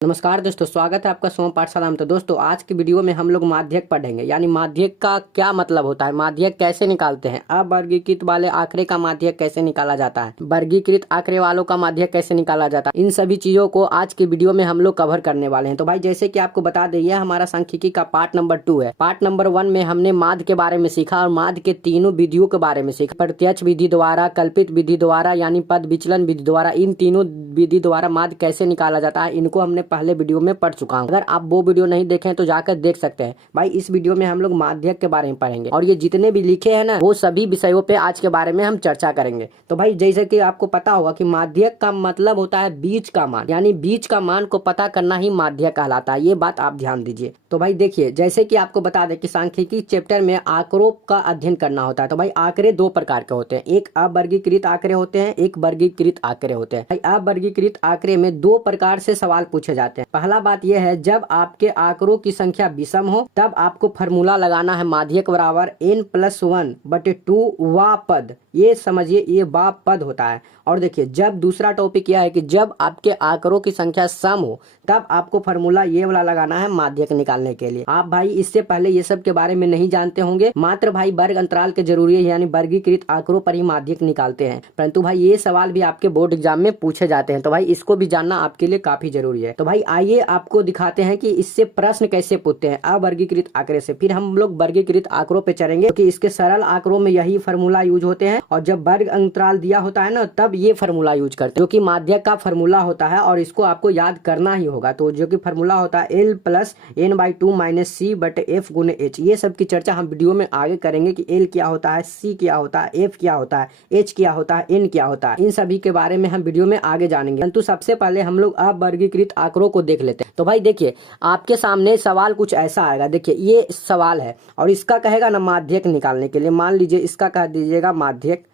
नमस्कार दोस्तों, स्वागत है आपका सोम पाठशाला में। तो दोस्तों, आज की वीडियो में हम लोग माध्यक पढ़ेंगे, यानी माध्यक का क्या मतलब होता है, माध्यक कैसे निकालते हैं, अवर्गीकृत वाले आंकड़े का माध्यक कैसे निकाला जाता है, वर्गीकृत आंकड़े वालों का माध्यक कैसे निकाला जाता है, इन सभी चीजों को आज की वीडियो में हम लोग कवर करने वाले हैं। तो भाई, जैसे कि आपको बता दें, यह हमारा सांख्यिकी का पार्ट नंबर 2 है। पार्ट नंबर 1 में हमने माध्य के बारे में सीखा और माध्य के तीनों विधियों के बारे में सीखा। प्रत्यक्ष विधि द्वारा, कल्पित विधि द्वारा यानी पद विचलन विधि द्वारा, इन तीनों विधि द्वारा माध्य कैसे निकाला जाता है, इनको हमने पहले वीडियो में पढ़ चुका हूं। अगर आप वो वीडियो नहीं देखें तो जाकर देख सकते हैं। भाई, इस वीडियो में हम लोग माध्यक के बारे में पढ़ेंगे और ये जितने भी लिखे हैं ना, वो सभी विषयों पे आज के बारे में हम चर्चा करेंगे। तो भाई, जैसे कि आपको पता होगा कि माध्यक का मतलब होता है बीच का मान, यानी बीच का मान को पता करना ही माध्यक कहलाता है। ये बात आप ध्यान दीजिए। तो भाई देखिए, जैसे कि आपको बता दें कि सांख्यिकी चैप्टर में आंकड़ों का अध्ययन करना होता है। तो भाई, आंकड़े दो प्रकार के होते हैं, एक अवर्गीकृत आंकड़े होते हैं, एक वर्गीकृत आंकड़े होते हैं। भाई, अवर्गीकृत आंकड़े में दो प्रकार से सवाल पूछे जाते हैं। पहला बात यह है, जब आपके आंकड़ों की संख्या विषम हो तब आपको फॉर्मूला लगाना है माध्यक बराबर n+1/2 वा पद। ये समझिए, ये वा पद होता है। और देखिए, जब दूसरा टॉपिक यह है कि जब आपके आंकड़ों की संख्या सम हो तब आपको फॉर्मूला ये वाला लगाना है माध्यक निकालने के लिए। आप भाई इससे पहले ये सब के बारे में नहीं जानते होंगे, मात्र भाई वर्ग अंतराल के जरूरी है, यानी वर्गीकृत आंकड़ों पर ही माध्यक निकालते हैं। परंतु भाई, ये सवाल भी आपके बोर्ड एग्जाम में पूछे जाते हैं, तो भाई इसको भी जानना आपके लिए काफी जरूरी है। तो भाई आइए आपको दिखाते हैं कि इससे प्रश्न कैसे पूछते हैं अवर्गीकृत आंकड़े से। फिर हम लोग वर्गीकृत आंकड़ों पे चलेंगे, क्योंकि इसके सरल आंकड़ों में यही फॉर्मूला यूज होते हैं, और जब वर्ग अंतराल दिया होता है ना, तब ये फॉर्मूला यूज करते हैं, जो कि माध्यक का फॉर्मूला होता है और इसको आपको याद करना ही होगा। तो जो कि फॉर्मूला होता है L+n/2 - c/f × h। ये सब की चर्चा हम वीडियो में आगे करेंगे कि L क्या होता है, C क्या होता है, F क्या होता है, H क्या होता है, N क्या होता है। इन सभी के बारे में हम वीडियो में आगे जानेंगे, परंतु सबसे पहले हम लोग अवर्गीकृत आंकड़ों को देख लेते हैं। तो भाई देखिए, आपके सामने सवाल कुछ ऐसा आएगा। देखिए, ये सवाल है और इसका कहेगा ना माध्यक निकालने के लिए। मान लीजिए इसका कह दीजिएगा माध्यक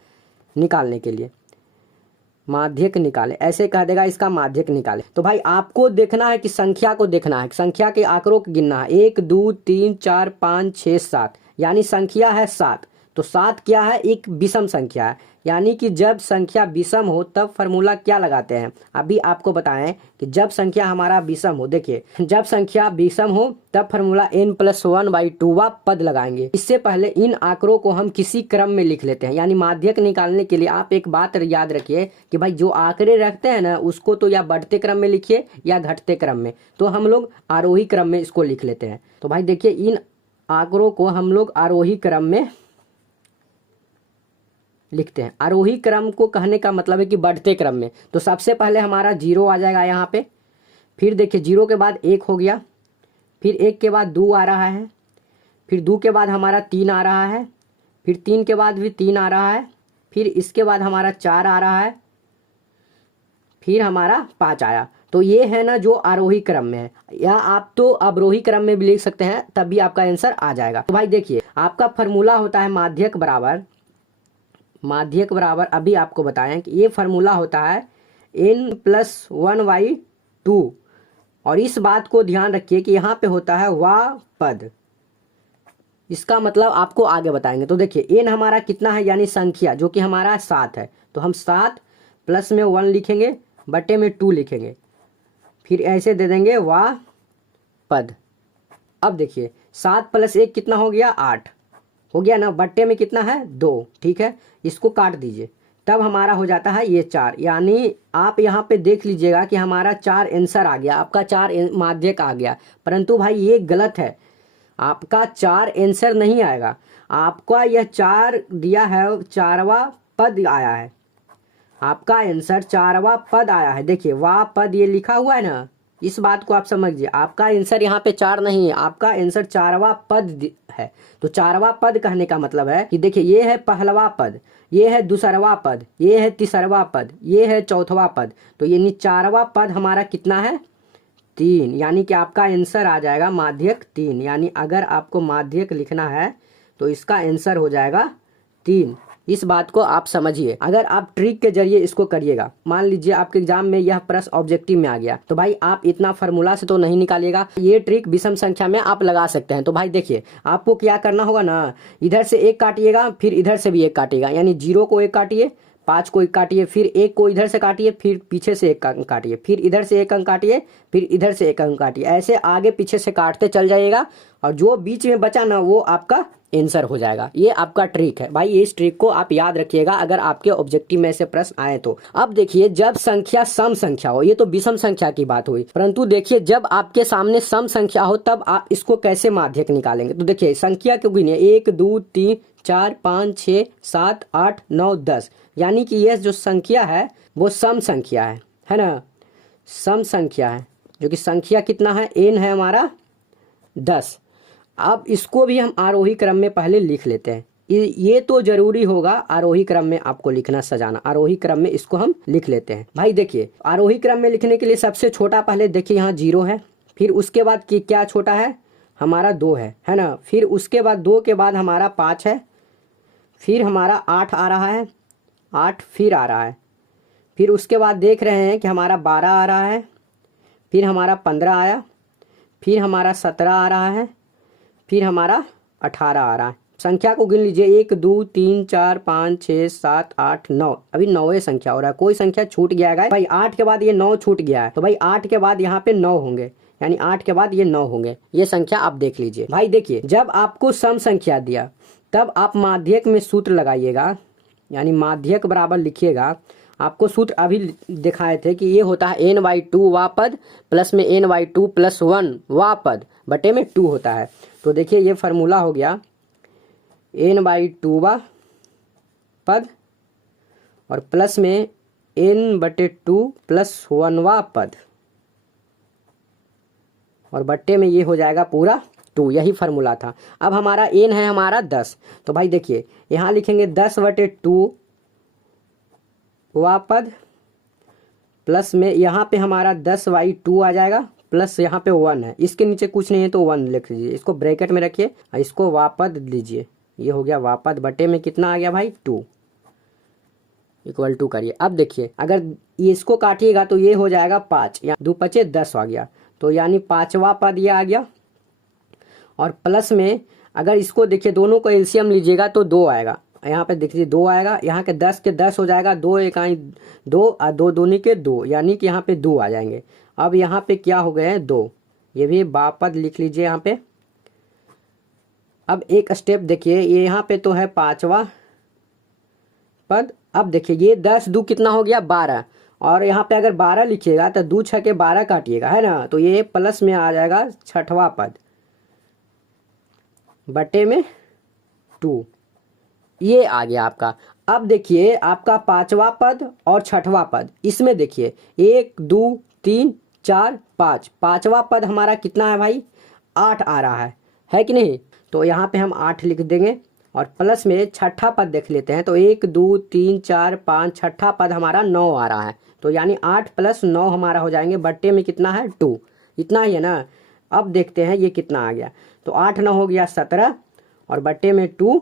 निकालने के लिए, माध्यक निकाले, ऐसे कह देगा इसका माध्यक निकाले। तो भाई आपको देखना है कि संख्या को देखना है, संख्या के आंकड़ों को गिनना है। 1 2 3 4 5 6 7, यानी संख्या है 7। तो 7 क्या है, एक विषम संख्या है, यानी कि जब संख्या विषम हो तब फॉर्मूला क्या लगाते हैं। अभी आपको बताएं कि जब संख्या हमारा विषम हो, देखिए जब संख्या विषम हो तब फॉर्मूला n+1/2 वा पद लगाएंगे। इससे पहले इन आंकड़ों को हम किसी क्रम में लिख लेते हैं, यानी माध्यक निकालने के लिए आप एक बात याद रखिए कि भाई जो आंकड़े रखते हैं ना, उसको तो या बढ़ते क्रम में लिखिए या घटते क्रम में। तो हम लोग आरोही क्रम में इसको लिख लेते हैं। तो भाई देखिए, इन आंकड़ों को हम लोग आरोही क्रम में लिखते हैं। आरोही क्रम को कहने का मतलब है कि बढ़ते क्रम में। तो सबसे पहले हमारा 0 आ जाएगा यहाँ पे, फिर देखिए 0 के बाद 1 हो गया, फिर 1 के बाद 2 आ रहा है, फिर 2 के बाद हमारा 3 आ रहा है, फिर 3 के बाद भी 3 आ रहा है, फिर इसके बाद हमारा 4 आ रहा है, फिर हमारा 5 आया। तो ये है ना जो आरोही क्रम में है, या आप तो अवरोही क्रम में भी लिख सकते हैं, तब भी आपका आंसर आ जाएगा। तो भाई देखिए, आपका फॉर्मूला होता है माध्यक बराबर अभी आपको बताएं कि ये फॉर्मूला होता है n+1/2। और इस बात को ध्यान रखिए कि यहाँ पे होता है वा पद। इसका मतलब आपको आगे बताएंगे। तो देखिए, n हमारा कितना है, यानी संख्या, जो कि हमारा 7 है। तो हम 7 प्लस में 1 लिखेंगे, बटे में 2 लिखेंगे, फिर ऐसे दे देंगे वा पद। अब देखिए, 7 + 1 कितना हो गया, 8 हो गया ना, बट्टे में कितना है, 2। ठीक है, इसको काट दीजिए, तब हमारा हो जाता है ये 4। यानी आप यहाँ पे देख लीजिएगा कि हमारा 4 आंसर आ गया, आपका 4 माध्यक आ गया। परंतु भाई ये गलत है, आपका 4 आंसर नहीं आएगा, आपका यह 4 दिया है, 4वां पद आया है, आपका आंसर 4वां पद आया है। देखिए वाह पद ये लिखा हुआ है ना, इस बात को आप समझिए। आपका आंसर यहाँ पे 4 नहीं है, आपका आंसर 4वां पद है। तो 4वां पद कहने का मतलब है कि देखिए, ये है पहलवा पद, ये है दूसरवा पद, ये है तीसरवा पद, ये है चौथवा पद। तो यानी 4वां पद हमारा कितना है, 3। यानी कि आपका आंसर आ जाएगा माध्यक 3। यानी अगर आपको माध्यक लिखना है तो इसका आंसर हो जाएगा 3। इस बात को आप समझिए। अगर आप ट्रिक के जरिए इसको करिएगा, मान लीजिए आपके एग्जाम में यह प्रश्न ऑब्जेक्टिव में आ गया, तो भाई आप इतना फार्मूला से तो नहीं निकालिएगा, ये ट्रिक विषम संख्या में आप लगा सकते हैं। तो भाई देखिए, आपको क्या करना होगा ना, इधर से 1 काटिएगा, फिर इधर से भी 1 काटिएगा, यानी 0 को 1 काटिए, 5 को काटिए, फिर 1 को इधर से काटिए, फिर पीछे से 1 अंक काटिए, फिर इधर से 1 अंक काटिए, फिर इधर से 1 अंक काटिए। ऐसे आगे पीछे से काटते चल जाइएगा और जो बीच में बचा ना वो आपका आंसर हो जाएगा। ये आपका ट्रिक है भाई, इस ट्रिक को आप याद रखिएगा अगर आपके ऑब्जेक्टिव में से प्रश्न आए तो। अब देखिए, जब संख्या सम संख्या हो, ये तो विषम संख्या की बात हुई, परंतु देखिए जब आपके सामने सम संख्या हो तब आप इसको कैसे माध्यक निकालेंगे। तो देखिए संख्या क्यों गिने, 1 2 3 4 5 6 7 8 9 10, यानी कि यह जो संख्या है वो सम संख्या है ना, सम संख्या है, जो कि संख्या कितना है, n है हमारा 10। अब इसको भी हम आरोही क्रम में पहले लिख लेते हैं। ये तो जरूरी होगा आरोही क्रम में आपको लिखना, सजाना। आरोही क्रम में इसको हम लिख लेते हैं। भाई देखिए, आरोही क्रम में लिखने के लिए सबसे छोटा पहले देखिए यहाँ 0 है, फिर उसके बाद क्या छोटा है हमारा 2 है ना, फिर उसके बाद 2 के बाद हमारा 5 है, फिर हमारा 8 आ रहा है, 8 फिर आ रहा है, फिर उसके बाद देख रहे हैं कि हमारा 12 आ रहा है, फिर हमारा 15 आया, फिर हमारा 17 आ रहा है, फिर हमारा 18 आ रहा है। संख्या को गिन लीजिए, 1 2 3 4 5 6 7 8 9, अभी 9वें संख्या हो रहा है, कोई संख्या छूट गया है भाई। 8 के बाद ये 9 छूट गया है, तो भाई 8 के बाद यहाँ पे 9 होंगे, यानी 8 के बाद ये 9 होंगे। ये संख्या आप देख लीजिए। भाई देखिए, जब आपको सम संख्या दिया तब आप माध्यक में सूत्र लगाइएगा, यानी माध्यक बराबर लिखिएगा। आपको सूत्र अभी दिखाए थे कि ये होता है n/2 वा पद प्लस में n/2 + 1 वा पद बटे में 2 होता है। तो देखिए ये फार्मूला हो गया n/2 वा पद और प्लस में n/2 + 1 वा पद और बट्टे में ये हो जाएगा पूरा 2। यही फार्मूला था। अब हमारा n है हमारा 10, तो भाई देखिए यहाँ लिखेंगे 10/2 वा पद प्लस में यहाँ पे हमारा 10/2 आ जाएगा, प्लस यहाँ पे 1 है, इसके नीचे कुछ नहीं है तो 1 लिख लीजिए, इसको ब्रैकेट में रखिए और इसको वापद लीजिए। ये हो गया वापद, बटे में कितना आ गया भाई 2 = करिए। अब देखिए अगर ये इसको काटिएगा तो ये हो जाएगा 5, या 2 × 5 = 10 आ गया, तो यानी 5वां पद ये आ गया। और प्लस में अगर इसको देखिए दोनों को एलसीएम लीजिएगा तो 2 आएगा, यहाँ पे देखिए 2 आएगा, यहाँ के 10 के 10 हो जाएगा, 2 1 2 और 2 दूनी के 2, यानी कि यहाँ पे 2 आ जाएंगे। अब यहाँ पे क्या हो गए हैं 2, ये भी बापद लिख लीजिए यहाँ पे। अब एक स्टेप देखिए, ये यहाँ पे तो है 5वां पद। अब देखिए ये 10 2 कितना हो गया 12, और यहाँ पे अगर 12 लिखिएगा तो 2 6 के 12 काटिएगा, है ना, तो ये प्लस में आ जाएगा 6वां पद बटे में 2, ये आ गया आपका। अब देखिए आपका 5वां पद और 6वां पद, इसमें देखिए 1 2 3 4 5, 5वां पद हमारा कितना है भाई 8 आ रहा है कि नहीं, तो यहाँ पे हम 8 लिख देंगे। और प्लस में 6ठा पद देख लेते हैं, तो 1 2 3 4 5, 6ठा पद हमारा 9 आ रहा है, तो यानी 8 + 9 हमारा हो जाएंगे, बट्टे में कितना है 2, इतना ही है ना। अब देखते हैं ये कितना आ गया, तो 8 9 हो गया 17 और बट्टे में 2।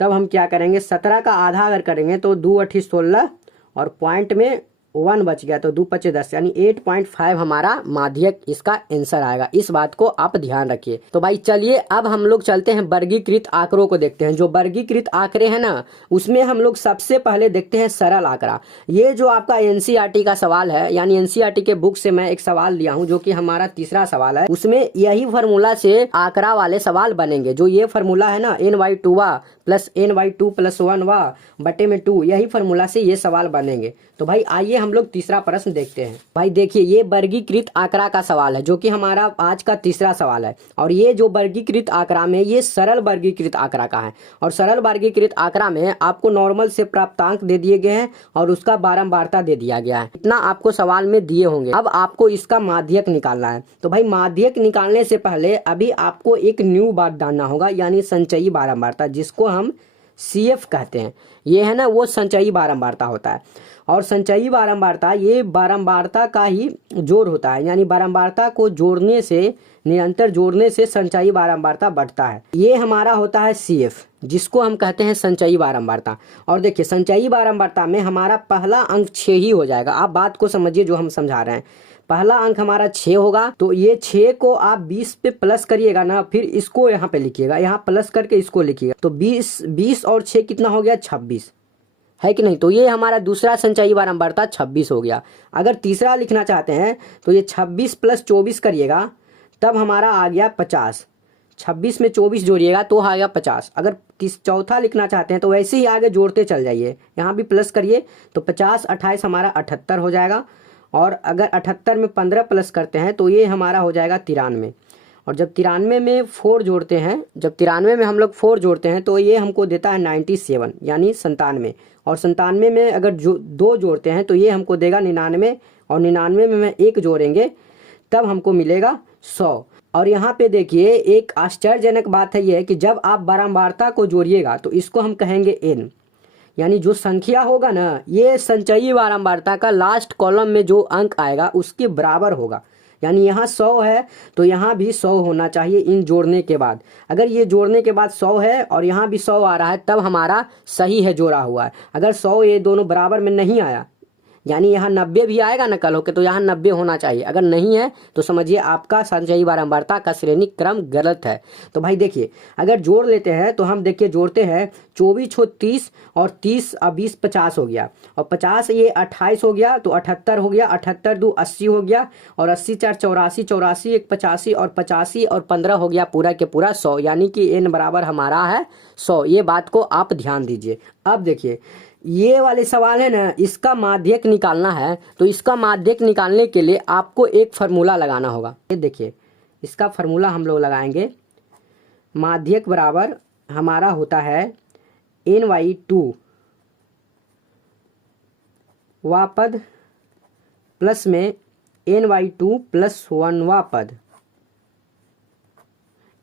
तब हम क्या करेंगे, 17 का आधा अगर करेंगे तो 2 8 16 और पॉइंट में 1 बच गया, तो 2 5 10, यानी 8.5 हमारा माध्यक इसका आंसर आएगा। इस बात को आप ध्यान रखिए। तो भाई चलिए अब हम लोग चलते हैं वर्गीकृत आंकड़ों को देखते हैं। जो वर्गीकृत आंकड़े हैं ना, उसमें हम लोग सबसे पहले देखते हैं सरल आंकड़ा। ये जो आपका एनसीईआरटी का सवाल है, यानी एनसीईआरटी के बुक से मैं एक सवाल लिया हूँ जो कि हमारा तीसरा सवाल है, उसमें यही फार्मूला से आंकड़ा वाले सवाल बनेंगे। जो ये फार्मूला है ना, n/2 + n/2 + 1 बटे में 2, यही फार्मूला से ये सवाल बनेंगे। तो भाई आइए हम लोग तीसरा प्रश्न देखते हैं। भाई देखिए ये वर्गीकृत आंकड़ा का सवाल है जो कि हमारा आज का तीसरा सवाल है, और ये जो वर्गीकृत आंकड़ा में ये सरल वर्गीकृत आंकड़ा का है। और सरल वर्गीकृत आंकड़ा में आपको नॉर्मल से प्राप्तांक दे दिए गए हैं और उसका बारंबारता दे दिया गया है, इतना आपको सवाल में दिए होंगे। अब आपको इसका माध्यक निकालना है। तो भाई माध्यक निकालने से पहले अभी आपको एक न्यू बात जानना होगा, यानी संचयी बारंबारता, जिसको हम CF कहते हैं। ये है ना वो संचयी बारंबारता होता है। और संचयी बारंबारता ये बारंबारता का ही जोड़ होता है, यानी बारंबारता को जोड़ने से, निरंतर जोड़ने से संचयी बारंबारता बढ़ता है। ये हमारा होता है CF, जिसको हम कहते हैं संचयी बारंबारता। और देखिए संचयी बारंबारता में हमारा पहला अंक 6 ही हो जाएगा। आप बात को समझिए जो हम समझा रहे हैं। पहला अंक हमारा 6 होगा, तो ये 6 को आप 20 पे प्लस करिएगा ना, फिर इसको यहाँ पे लिखिएगा, यहाँ प्लस करके इसको लिखिएगा, तो 20 और 6 कितना हो गया 26, है कि नहीं। तो ये हमारा दूसरा संचयी बारंबारता 26 हो गया। अगर तीसरा लिखना चाहते हैं तो ये 26 + 24 करिएगा, तब हमारा आ गया 50। 26 में 24 जोड़िएगा तो आ गया 50। अगर चौथा लिखना चाहते हैं तो वैसे ही आगे जोड़ते चल जाइए, यहाँ भी प्लस करिए तो 50 28 हमारा 78 हो जाएगा। और अगर 78 में 15 प्लस करते हैं तो ये हमारा हो जाएगा 93। और जब 93 में 4 जोड़ते हैं, जब 93 में हम लोग 4 जोड़ते हैं तो ये हमको देता है 97 यानी 97। और 97 में अगर 2 जोड़ते हैं तो ये हमको देगा 99। और 99 में 1 जोड़ेंगे तब हमको मिलेगा 100। और यहाँ पे देखिए एक आश्चर्यजनक बात है ये है कि जब आप बारंबारता को जोड़िएगा तो इसको हम कहेंगे n, यानी जो संख्या होगा ना, ये संचयी बारंबारता का लास्ट कॉलम में जो अंक आएगा उसके बराबर होगा। यानी यहाँ 100 है तो यहाँ भी 100 होना चाहिए इन जोड़ने के बाद। अगर ये जोड़ने के बाद 100 है और यहाँ भी 100 आ रहा है तब हमारा सही है, जोड़ा हुआ है। अगर 100 ये दोनों बराबर में नहीं आया, यानी यहाँ 90 भी आएगा ना कल होके, तो यहाँ 90 होना चाहिए। अगर नहीं है तो समझिए आपका संचयी बारंबारता का श्रेणी क्रम गलत है। तो भाई देखिए अगर जोड़ लेते हैं तो हम देखिए जोड़ते हैं 24 × 30 और 30 और 20 50 हो गया, और 50 ये 28 हो गया तो 78 हो गया, 78 2 80 हो गया, और 80 4 84, 84 1 85, और 85 और 15 हो गया पूरा के पूरा 100, यानी कि n बराबर हमारा है 100। ये बात को आप ध्यान दीजिए। अब देखिए ये वाले सवाल है ना, इसका माध्यक निकालना है तो इसका माध्यक निकालने के लिए आपको एक फार्मूला लगाना होगा। ये देखिए इसका फार्मूला हम लोग लगाएंगे। माध्यक बराबर हमारा होता है n/2 वा पद प्लस में n/2 + 1वां पद।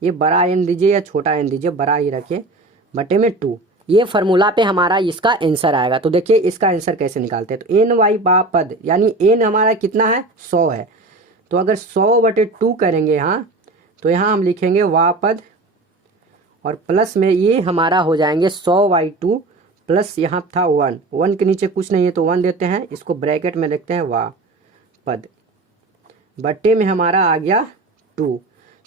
ये बड़ा n दीजिए या छोटा n दीजिए, बड़ा ही रखिए, बटे में 2। ये फार्मूला पे हमारा इसका आंसर आएगा। तो देखिए इसका आंसर कैसे निकालते हैं। तो n/2 पद यानी n हमारा कितना है 100 है, तो अगर 100/2 करेंगे यहाँ तो यहाँ हम लिखेंगे वा पद, और प्लस में ये हमारा हो जाएंगे 100/2 प्लस यहाँ था 1 के नीचे कुछ नहीं है तो 1 देते हैं, इसको ब्रैकेट में लिखते हैं वा पद, बट्टे में हमारा आ गया 2।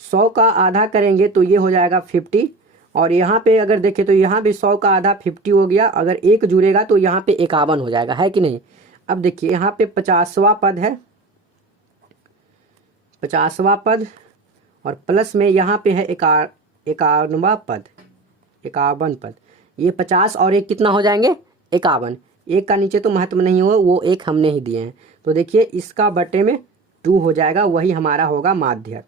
100 का आधा करेंगे तो ये हो जाएगा 50, और यहाँ पे अगर देखें तो यहाँ भी 100 का आधा 50 हो गया। अगर 1 जुड़ेगा तो यहाँ पे 51 हो जाएगा, है कि नहीं। अब देखिए यहाँ पे 50वां पद है, 50वां पद, और प्लस में यहाँ पे है 51वां पद, 51 पद। ये 50 और 1 कितना हो जाएंगे 51। 1 का नीचे तो महत्व नहीं हो, वो 1 हमने ही दिए हैं। तो देखिए इसका बटे में 2 हो जाएगा, वही हमारा होगा माध्यक।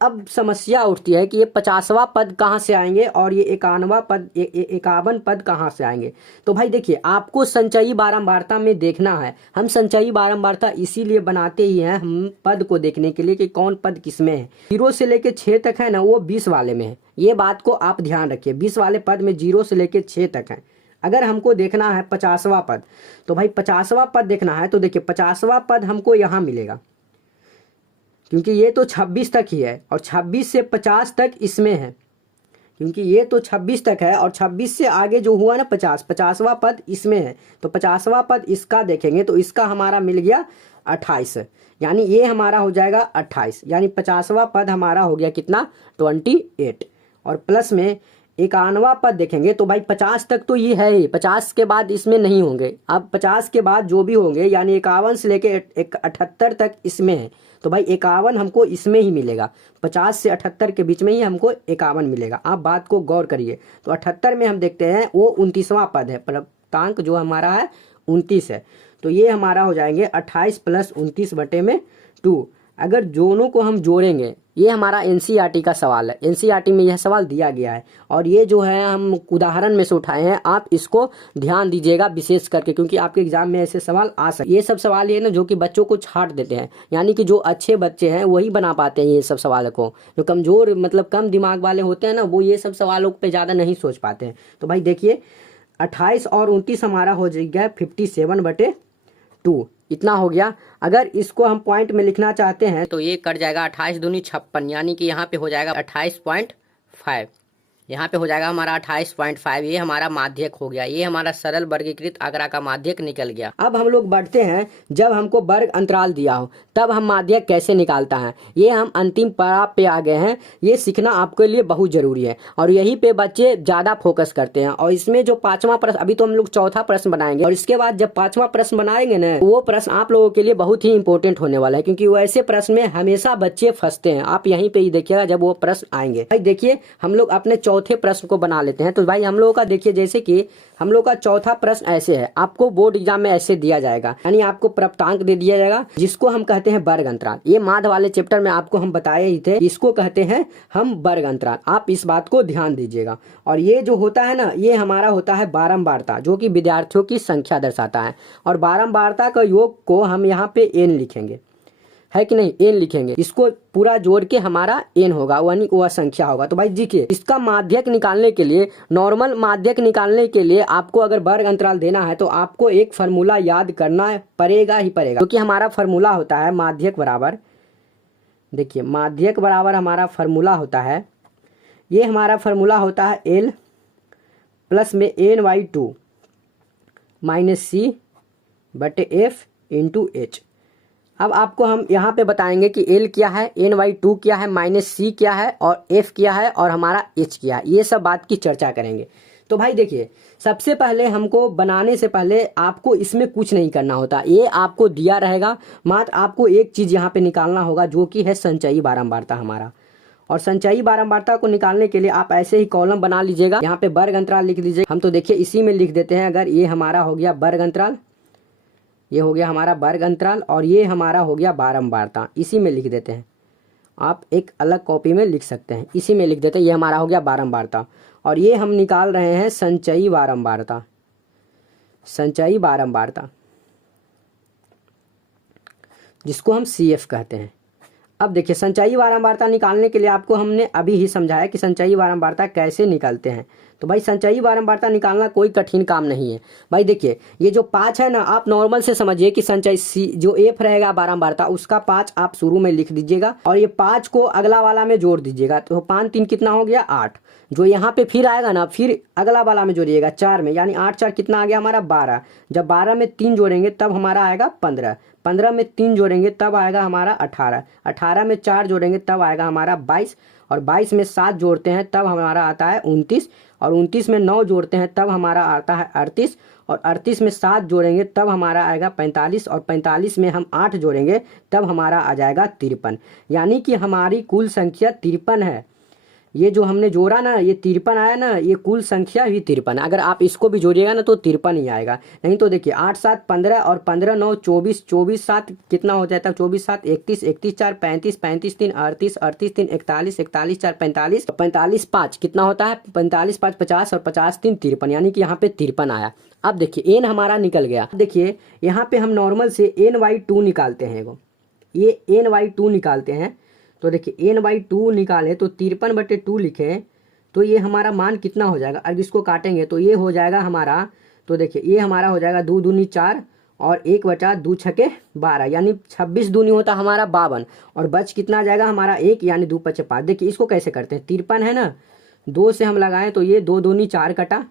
अब समस्या उठती है कि ये 50वां पद कहाँ से आएंगे और ये 51 पद कहाँ से आएंगे। तो भाई देखिए आपको संचयी बारंबारता में देखना है। हम संचयी बारंबारता इसीलिए बनाते ही हैं, हम पद को देखने के लिए कि कौन पद किसमें है। 0 से लेके 6 तक है ना, वो 20 वाले में है। ये बात को आप ध्यान रखिए, 20 वाले पद में 0 से लेके 6 तक है। अगर हमको देखना है 50वां पद, तो भाई 50वां पद देखना है तो देखिए 50वां पद हमको यहाँ मिलेगा, क्योंकि ये तो 26 तक ही है और 26 से 50 तक इसमें है, क्योंकि ये तो 26 तक है और 26 से आगे जो हुआ ना 50वां पद इसमें है। तो 50वां पद इसका देखेंगे तो इसका हमारा मिल गया 28, यानी ये हमारा हो जाएगा 28, यानी 50वां पद हमारा हो गया कितना 28। और प्लस में 51वां पद देखेंगे तो भाई 50 तक तो ये है ही, 50 के बाद इसमें नहीं होंगे। अब 50 के बाद जो भी होंगे यानी 51 से लेके 78 तक इसमें है, तो भाई 51 हमको इसमें ही मिलेगा। 50 से 78 के बीच में ही हमको 51 मिलेगा। आप बात को गौर करिए। तो 78 में हम देखते हैं वो 29वां पद है, प्राप्तांक जो हमारा है 29 है। तो ये हमारा हो जाएंगे 28 + 29 बटे में 2। अगर दोनों को हम जोड़ेंगे, ये हमारा एनसीईआरटी का सवाल है, एनसीईआरटी में यह सवाल दिया गया है और ये जो है हम उदाहरण में से उठाए हैं। आप इसको ध्यान दीजिएगा विशेष करके, क्योंकि आपके एग्जाम में ऐसे सवाल आ सकते। ये सब सवाल ये ना जो कि बच्चों को छाट देते हैं, यानी कि जो अच्छे बच्चे हैं वही बना पाते हैं ये सब सवालों को। जो कमजोर मतलब कम दिमाग वाले होते हैं ना, वो ये सब सवालों पर ज़्यादा नहीं सोच पाते हैं। तो भाई देखिए 28 और 29 हमारा हो जाएगा 57/2, इतना हो गया। अगर इसको हम पॉइंट में लिखना चाहते हैं तो ये कट जाएगा 28 दूनी 56, यानी कि यहाँ पे हो जाएगा 28.5, यहाँ पे हो जाएगा हमारा 28.5। ये हमारा माध्यक हो गया, ये हमारा सरल वर्गीकृत आंकड़ा का माध्यक निकल गया। अब हम लोग बढ़ते हैं, जब हमको वर्ग अंतराल दिया हो तब हम माध्यक कैसे निकालता है, ये हम अंतिम पड़ाव पे आ गए हैं। ये सीखना आपके लिए बहुत जरूरी है और यही पे बच्चे ज्यादा फोकस करते हैं। और इसमें जो पांचवा प्रश्न, अभी तो हम लोग चौथा प्रश्न बनाएंगे और इसके बाद जब पांचवा प्रश्न बनाएंगे ना, वो प्रश्न आप लोगों के लिए बहुत ही इंपॉर्टेंट होने वाला है, क्योंकि वैसे प्रश्न में हमेशा बच्चे फंसते हैं। आप यहीं पे ही देखिएगा जब वो प्रश्न आएंगे। भाई देखिए, हम लोग अपने चौथे प्रश्न को बना लेते हैं। तो भाई हम लोगों का देखिए, जैसे कि हम लोग का चौथा प्रश्न ऐसे है, आपको बोर्ड एग्जाम में ऐसे दिया जाएगा, यानी आपको प्राप्तांक दे दिया जाएगा, जिसको हम कहते हैं वर्ग अंतराल। ये माध्य वाले चैप्टर में आपको हम बताए ही थे, इसको कहते हैं हम वर्ग अंतराल। आप इस बात को ध्यान दीजिएगा। और ये जो होता है ना, ये हमारा होता है बारंबारता, जो कि विद्यार्थियों की संख्या दर्शाता है। और बारंबारता का योग को हम यहाँ पे n लिखेंगे, है कि नहीं, n लिखेंगे। इसको पूरा जोड़ के हमारा n होगा, यानी वह संख्या होगा। तो भाई देखिए, इसका माध्यक निकालने के लिए, नॉर्मल माध्यक निकालने के लिए आपको अगर वर्ग अंतराल देना है तो आपको एक फार्मूला याद करना पड़ेगा ही पड़ेगा, क्योंकि हमारा फार्मूला होता है माध्यक बराबर, देखिए माध्यक बराबर हमारा फार्मूला होता है, ये हमारा फार्मूला होता है l प्लस में n/2 माइनस c बटे f इंटू h। अब आपको हम यहाँ पे बताएंगे कि l क्या है, n/2 क्या है, माइनस c क्या है और f क्या है और हमारा h क्या है, ये सब बात की चर्चा करेंगे। तो भाई देखिए, सबसे पहले हमको बनाने से पहले आपको इसमें कुछ नहीं करना होता, ये आपको दिया रहेगा। मात्र आपको एक चीज़ यहाँ पे निकालना होगा, जो कि है संचयी बारंबारता हमारा। और संचयी बारंबारता को निकालने के लिए आप ऐसे ही कॉलम बना लीजिएगा, यहाँ पे वर्ग अंतराल लिख दीजिएगा। हम तो देखिए इसी में लिख देते हैं। अगर ये हमारा हो गया वर्ग अंतराल, ये हो गया हमारा वर्ग अंतराल, और ये हमारा हो गया बारंबारता, इसी में लिख देते हैं। आप एक अलग कॉपी में लिख सकते हैं, इसी में लिख देते हैं। ये हमारा हो गया बारंबारता, और ये हम निकाल रहे हैं संचयी बारंबारता, संचयी बारंबारता, जिसको हम CF कहते हैं। अब देखिए, संचयी बारंबारता निकालने के लिए आपको हमने अभी ही समझाया कि संचयी बारंबारता कैसे निकालते हैं। तो भाई संचयी बारंबारता निकालना कोई कठिन काम नहीं है। भाई देखिए, ये जो 5 है ना, आप नॉर्मल से समझिए कि संचयी जो f रहेगा बारंबारता, उसका 5 आप शुरू में लिख दीजिएगा और ये 5 को अगला वाला में जोड़ दीजिएगा। तो 5 3 कितना हो गया 8। जो यहाँ पे फिर आएगा ना, फिर अगला वाला में जोड़िएगा 4 में, यानी 8 4 कितना आ गया हमारा 12। जब 12 में 3 जोड़ेंगे तब हमारा आएगा 15। 15 में 3 जोड़ेंगे तब आएगा हमारा 18। 18 में 4 जोड़ेंगे तब आएगा हमारा 22। और 22 में 7 जोड़ते हैं तब हमारा आता है 29। और 29 में 9 जोड़ते हैं तब हमारा आता है 38। और 38 में 7 जोड़ेंगे तब हमारा आएगा 45। और 45 में हम 8 जोड़ेंगे तब हमारा आ जाएगा 53। यानी कि हमारी कुल संख्या 53 है। ये जो हमने जोड़ा ना, ये 53 आया ना, ये कुल संख्या ही 53 है। अगर आप इसको भी जोड़िएगा ना तो 53 ही आएगा। नहीं तो देखिए 8 7 15 और 15 9 24, 24 7 कितना हो जाता है, 24 7 31, 31 4 35, 35 3 38, 38 3 41, 41 4 45, 45 5 कितना होता है 45 5 50 और 50 3 53, यानी कि यहाँ पे 53 आया। अब देखिए n हमारा निकल गया। देखिए यहाँ पे हम नॉर्मल से n/2 निकालते हैं, ये n/2 निकालते हैं। तो देखिए n/2 निकाले तो 53/2 लिखें तो ये हमारा मान कितना हो जाएगा। अब इसको काटेंगे तो ये हो जाएगा हमारा, तो देखिए ये हमारा हो जाएगा 2 दूनी 4 और 1 बचा 2 छके 12, यानी 26 दूनी होता हमारा 52। और बच कितना आ जाएगा हमारा 1, यानी 2 पचे 5। देखिए इसको कैसे करते हैं, 53 है ना, 2 से हम लगाएं तो ये 2 दूनी 4 कटा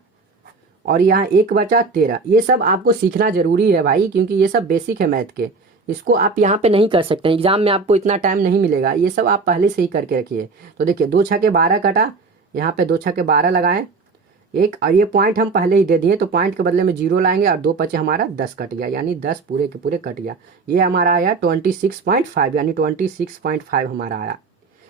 और यहाँ 1 बचा 13। ये सब आपको सीखना जरूरी है भाई, क्योंकि ये सब बेसिक है मैथ के। इसको आप यहाँ पे नहीं कर सकते, एग्जाम में आपको इतना टाइम नहीं मिलेगा, ये सब आप पहले से ही करके रखिए। तो देखिए 2 छके 12 कटा, यहाँ पे 2 छके 12 लगाएं 1, और ये पॉइंट हम पहले ही दे दिए तो पॉइंट के बदले में 0 लाएंगे और 2 पचे हमारा 10 कट गया, यानी 10 पूरे के पूरे कट गया। ये हमारा आया 26.5, यानी 26.5 हमारा आया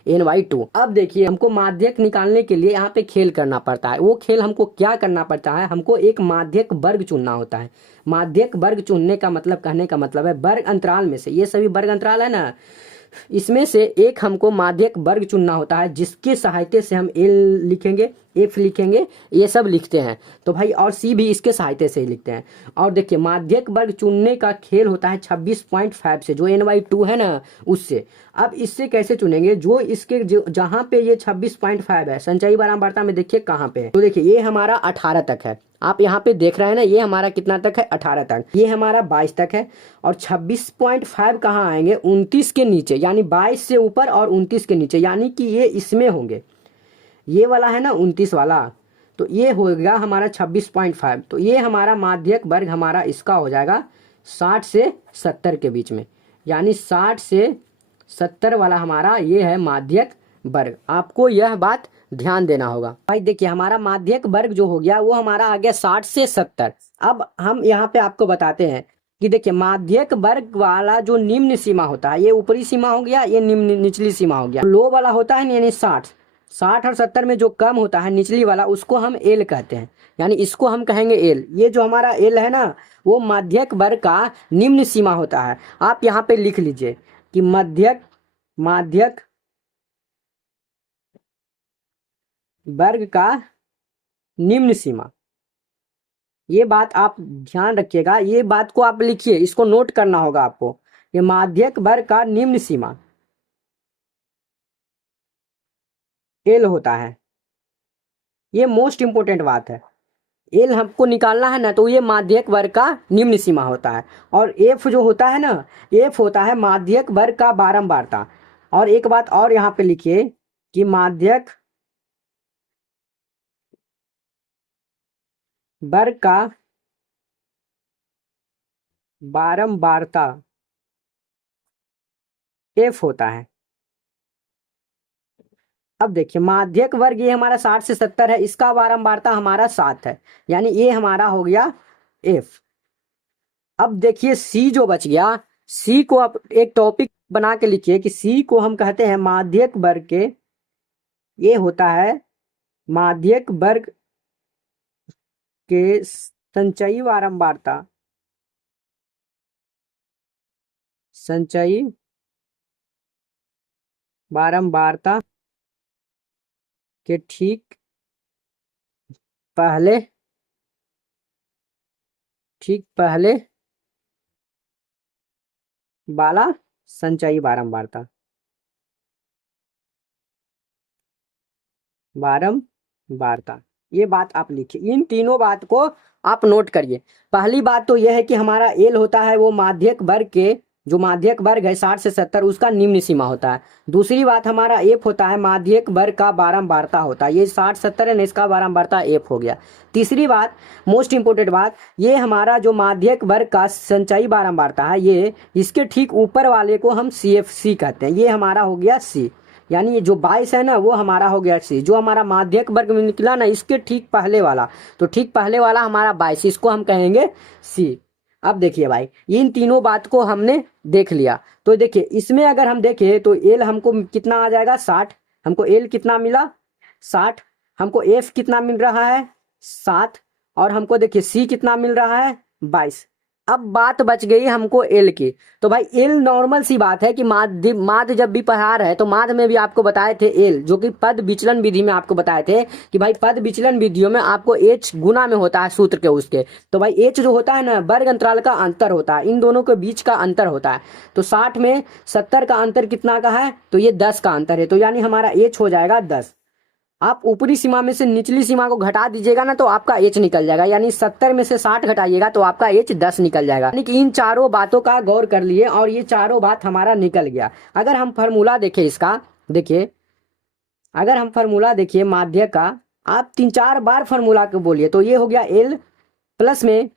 n/2। अब देखिए हमको माध्यक निकालने के लिए यहाँ पे खेल करना पड़ता है। वो खेल हमको क्या करना पड़ता है, हमको एक माध्यक वर्ग चुनना होता है। माध्यक वर्ग चुनने का मतलब, कहने का मतलब है वर्ग अंतराल में से, ये सभी वर्ग अंतराल है ना, इसमें से एक हमको माध्यक वर्ग चुनना होता है, जिसके सहायता से हम l लिखेंगे, f लिखेंगे, ये सब लिखते हैं। तो भाई और c भी इसके सहायता से ही लिखते हैं। और देखिए माध्यक वर्ग चुनने का खेल होता है 26.5 से, जो n/2 है ना उससे। अब इससे कैसे चुनेंगे, जो इसके जहाँ पे ये 26.5 है संचयी बारंबारता में, देखिए कहाँ पे है। तो देखिए ये हमारा 18 तक है, आप यहाँ पे देख रहे हैं ना, ये हमारा कितना तक है 18 तक, ये हमारा 22 तक है। और 26.5 कहाँ आएंगे, 29 के नीचे, यानी 22 से ऊपर और 29 के नीचे, यानी कि ये इसमें होंगे, ये वाला है ना 29 वाला, तो ये हो गया हमारा 26.5। तो ये हमारा माध्यक वर्ग हमारा इसका हो जाएगा 60 से 70 के बीच में, यानी 60 से 70 वाला हमारा ये है माध्यक वर्ग। आपको यह बात ध्यान देना होगा भाई। देखिए हमारा माध्यक वर्ग जो हो गया वो हमारा आ गया 60 से 70। अब हम यहाँ पे आपको बताते हैं कि देखिए माध्यक वर्ग वाला जो निम्न सीमा होता है, ये ऊपरी सीमा हो गया, ये निम्न निचली सीमा हो गया। लो वाला होता है यानी 60 और 70 में जो कम होता है निचली वाला, उसको हम एल कहते हैं, यानी इसको हम कहेंगे एल। ये जो हमारा एल है ना, वो माध्यक वर्ग का निम्न सीमा होता है। आप यहाँ पे लिख लीजिए कि माध्यक वर्ग का निम्न सीमा। ये बात आप ध्यान रखिएगा, ये बात को आप लिखिए, इसको नोट करना होगा आपको। ये माध्यक वर्ग का निम्न सीमा एल होता है। ये मोस्ट इंपोर्टेंट बात है। एल हमको निकालना है ना, तो ये माध्यक वर्ग का निम्न सीमा होता है। और एफ जो होता है ना, एफ होता है माध्यक वर्ग का बारंबारता। और एक बात और यहाँ पे लिखिए कि माध्यक वर्ग का बारंबारता एफ होता है। अब देखिए माध्यक वर्ग ये हमारा 60 से 70 है, इसका बारंबारता हमारा 7 है, यानी ये हमारा हो गया एफ। अब देखिए सी जो बच गया, सी को आप एक टॉपिक बना के लिखिए कि सी को हम कहते हैं माध्यक वर्ग के, ये होता है माध्यक वर्ग के संचयी बारंबारता, संचयी बारंबारता के ठीक पहले वाला संचयी बारंबारता। ये बात आप लिखिए, इन तीनों बात को आप नोट करिए। पहली बात तो यह है कि हमारा एल होता है वो माध्यक वर्ग के, जो माध्यक वर्ग है 60 से 70, उसका निम्न सीमा होता है। दूसरी बात हमारा एफ होता है माध्यक वर्ग का बारंबारता होता है, ये 60-70 है ना, इसका बारंबारता एफ हो गया। तीसरी बात, मोस्ट इंपोर्टेंट बात, ये हमारा जो माध्यक वर्ग का संचयी बारंबारता है, ये इसके ठीक ऊपर वाले को हम सी एफ सी कहते हैं, ये हमारा हो गया सी। यानी ये जो 22 है ना, वो हमारा हो गया सी। जो हमारा माध्यक वर्ग में निकला ना, इसके ठीक पहले वाला, तो ठीक पहले वाला हमारा 22, इसको हम कहेंगे सी। अब देखिए भाई, इन तीनों बात को हमने देख लिया। तो देखिए इसमें अगर हम देखें तो एल हमको कितना आ जाएगा 60, हमको एल कितना मिला 60, हमको एफ कितना मिल रहा है 7, और हमको देखिए सी कितना मिल रहा है 22। अब बात बच गई हमको एल की। तो भाई एल नॉर्मल सी बात है कि माध्य जब भी पढ़ा रहे तो माध्य में भी आपको बताए थे एल, जो कि पद विचलन विधि में आपको बताए थे कि भाई पद विचलन विधियों में आपको एच गुना में होता है सूत्र के उसके। तो भाई एच जो होता है ना, वर्ग अंतराल का अंतर होता है, इन दोनों के बीच का अंतर होता है। तो 60 में 70 का अंतर कितना का है, तो ये 10 का अंतर है, तो यानी हमारा एच हो जाएगा 10। आप ऊपरी सीमा में से निचली सीमा को घटा दीजिएगा ना, तो आपका एच निकल जाएगा, यानी 70 में से 60 घटाइएगा तो आपका एच 10 निकल जाएगा। यानी कि इन चारों बातों का गौर कर लिए और ये चारों बात हमारा निकल गया। अगर हम फार्मूला देखें इसका, देखिए अगर हम फार्मूला देखिए माध्य का, आप 3-4 बार फार्मूला को बोलिए, तो ये हो गया एल प्लस में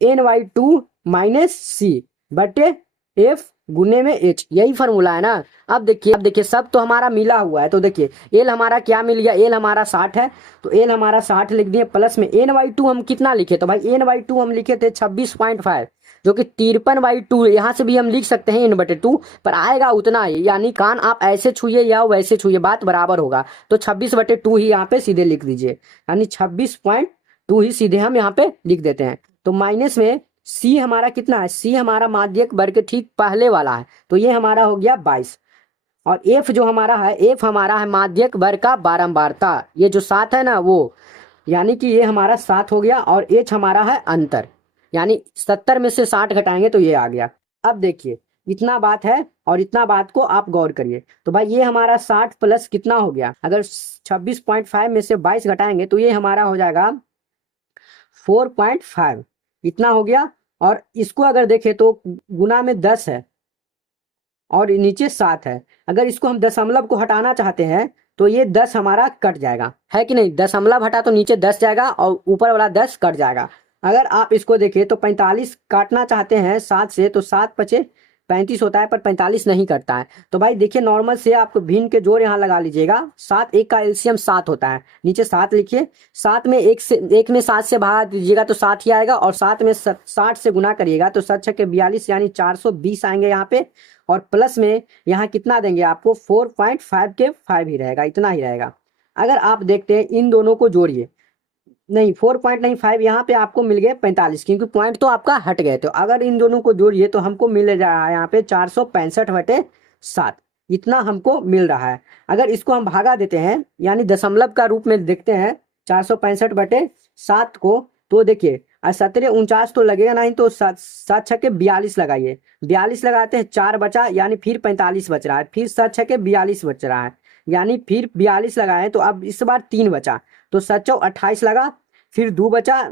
NY2 माइनस सी बटे एफ गुने में एच, यही फार्मूला है ना। अब देखिए सब तो हमारा मिला हुआ है। तो देखिए एल हमारा क्या मिल गया, एल हमारा 60 है, तो एल हमारा 60 लिख दिए, प्लस में NY2 हम कितना लिखे, तो भाई NY2 हम लिखे थे 26.5, जो कि 53/2, यहाँ से भी हम लिख सकते हैं n/2, पर आएगा उतना ही, यानी कान आप ऐसे छुइए या वैसे छुइए बात बराबर होगा। तो 26/2 ही यहाँ पे सीधे लिख दीजिए, यानी 26.2 ही सीधे हम यहाँ पे लिख देते हैं। तो माइनस में सी हमारा कितना है, सी हमारा माध्यक वर्ग के ठीक पहले वाला है, तो ये हमारा हो गया 22। और एफ जो हमारा है, एफ हमारा है माध्यक वर्ग का बारंबारता, ये जो 7 है ना वो, यानी कि ये हमारा 7 हो गया। और एच हमारा है अंतर, यानी 70 में से 60 घटाएंगे तो ये आ गया। अब देखिए इतना बात है और इतना बात को आप गौर करिए। तो भाई ये हमारा 60 प्लस कितना हो गया, अगर 26.5 में से 22 घटाएंगे तो ये हमारा हो जाएगा 4.5, इतना हो गया। और इसको अगर देखें तो गुना में 10 है और नीचे 7 है। अगर इसको हम दशमलव को हटाना चाहते हैं तो ये 10 हमारा कट जाएगा, है कि नहीं। दशमलव हटा तो नीचे 10 जाएगा और ऊपर वाला 10 कट जाएगा। अगर आप इसको देखिए तो 45 काटना चाहते हैं 7 से, तो 7 पचे 35 होता है, पर 45 नहीं कटता है। तो भाई देखिए नॉर्मल से आपको भिन्न के जोड़ यहाँ लगा लीजिएगा। 7 एक का एलसीएम 7 होता है, नीचे 7 लिखिए। 7 में एक में 7 से भाग दीजिएगा तो 7 ही आएगा, और 7 में 60 से गुना करिएगा तो 7 छक्के 42 यानी 420 आएंगे यहाँ पे। और प्लस में यहाँ कितना देंगे आपको, 4.5 के 5 ही रहेगा, इतना ही रहेगा। अगर आप देखते हैं इन दोनों को जोड़िए, नहीं 4 पॉइंट नहीं 5, यहाँ पे आपको मिल गए 45, क्योंकि पॉइंट तो आपका हट गए। तो अगर इन दोनों को जोड़िए तो हमको मिल जा रहा है यहाँ पे 465/7, इतना हमको मिल रहा है। अगर इसको हम भागा देते हैं यानी दशमलव का रूप में देखते हैं 465/7 को, तो देखिए 17 49 तो लगेगा नहीं, तो 7 छक्के 42 लगाइए। 42 लगाते हैं 4 बचा, यानी फिर 45 बच रहा है, फिर 7 छक्के 42 बच रहा है, यानी फिर 42 लगाए। तो अब इस बार 3 बचा, तो 7 चौ 28 लगा, फिर 2 बचा,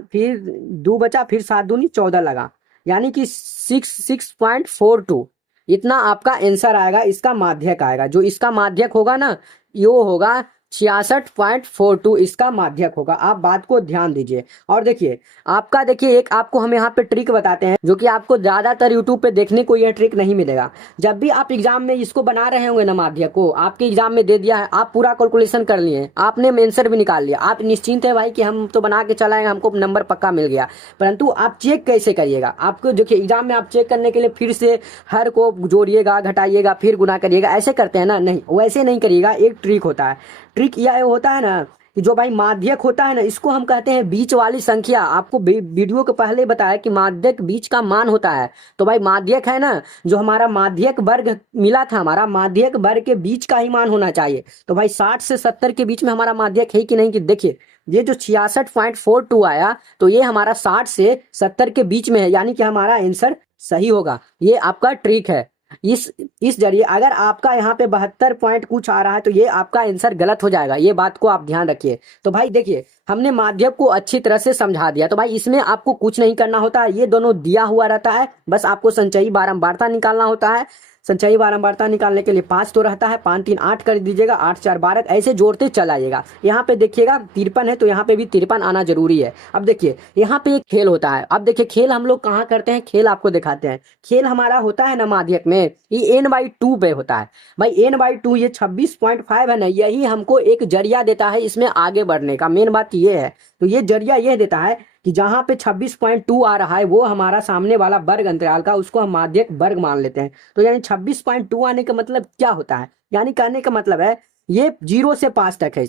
फिर 7 दूनी 14 लगा, यानी कि 6.42 इतना आपका आंसर आएगा। इसका माध्यक आएगा, जो इसका माध्यक होगा ना, यो होगा 66.42 इसका माध्यक होगा। आप बात को ध्यान दीजिए। और देखिए आपका, देखिए एक आपको हम यहाँ पे ट्रिक बताते हैं, जो कि आपको ज्यादातर यूट्यूब पे देखने को यह ट्रिक नहीं मिलेगा। जब भी आप एग्जाम में इसको बना रहे होंगे ना, माध्यक को आपके एग्जाम में दे दिया है, आप पूरा कैलकुलेशन कर लिए, आपने आंसर भी निकाल लिया, आप निश्चिंत है भाई कि हम तो बना के चलाएंगे, हमको नंबर पक्का मिल गया। परंतु आप चेक कैसे करिएगा, आपको देखिए एग्जाम में आप चेक करने के लिए फिर से हर को जोड़िएगा, घटाइएगा, फिर गुना करिएगा, ऐसे करते हैं ना, नहीं वैसे नहीं करिएगा। एक ट्रिक होता है, ट्रिक यह होता है ना कि जो भाई माध्यक होता है ना, इसको हम कहते हैं बीच वाली संख्या। आपको वीडियो के पहले बताया कि माध्यक बीच का मान होता है। तो भाई माध्यक है ना, जो हमारा माध्यक वर्ग मिला था, हमारा माध्यक वर्ग के बीच का ही मान होना चाहिए। तो भाई 60 से 70 के बीच में हमारा माध्यक है कि नहीं, कि देखिए ये जो 66.42 आया, तो ये हमारा 60 से 70 के बीच में है, यानी कि हमारा आंसर सही होगा। ये आपका ट्रिक है। इस जरिए अगर आपका यहाँ पे 72 पॉइंट कुछ आ रहा है, तो ये आपका आंसर गलत हो जाएगा, ये बात को आप ध्यान रखिए। तो भाई देखिए हमने माध्यक को अच्छी तरह से समझा दिया। तो भाई इसमें आपको कुछ नहीं करना होता है, ये दोनों दिया हुआ रहता है, बस आपको संचयी बारंबारता निकालना होता है। संचयी बारंबारता निकालने के लिए 5 तो रहता है, 5 3 8 कर दीजिएगा, 8 4 12, ऐसे जोड़ते चला जाइएगा। यहाँ पे देखिएगा 53 है, तो यहाँ पे भी 53 आना जरूरी है। अब देखिए यहाँ पे एक खेल होता है। अब देखिए खेल हम लोग कहाँ करते हैं, खेल आपको दिखाते हैं। खेल हमारा होता है ना माध्यक में, ये n/2 पे होता है। भाई n/2 ये 26.5 है ना, यही हमको एक जरिया देता है इसमें आगे बढ़ने का। मेन बात ये है, तो ये जरिया ये देता है कि जहां पे 26.2 आ रहा है, वो हमारा सामने वाला वर्ग अंतराल का, उसको हम माध्यक वर्ग मान लेते हैं। तो यानी 26.2 आने का मतलब क्या होता है, यानी कहने का मतलब है ये 0 से 5 तक है,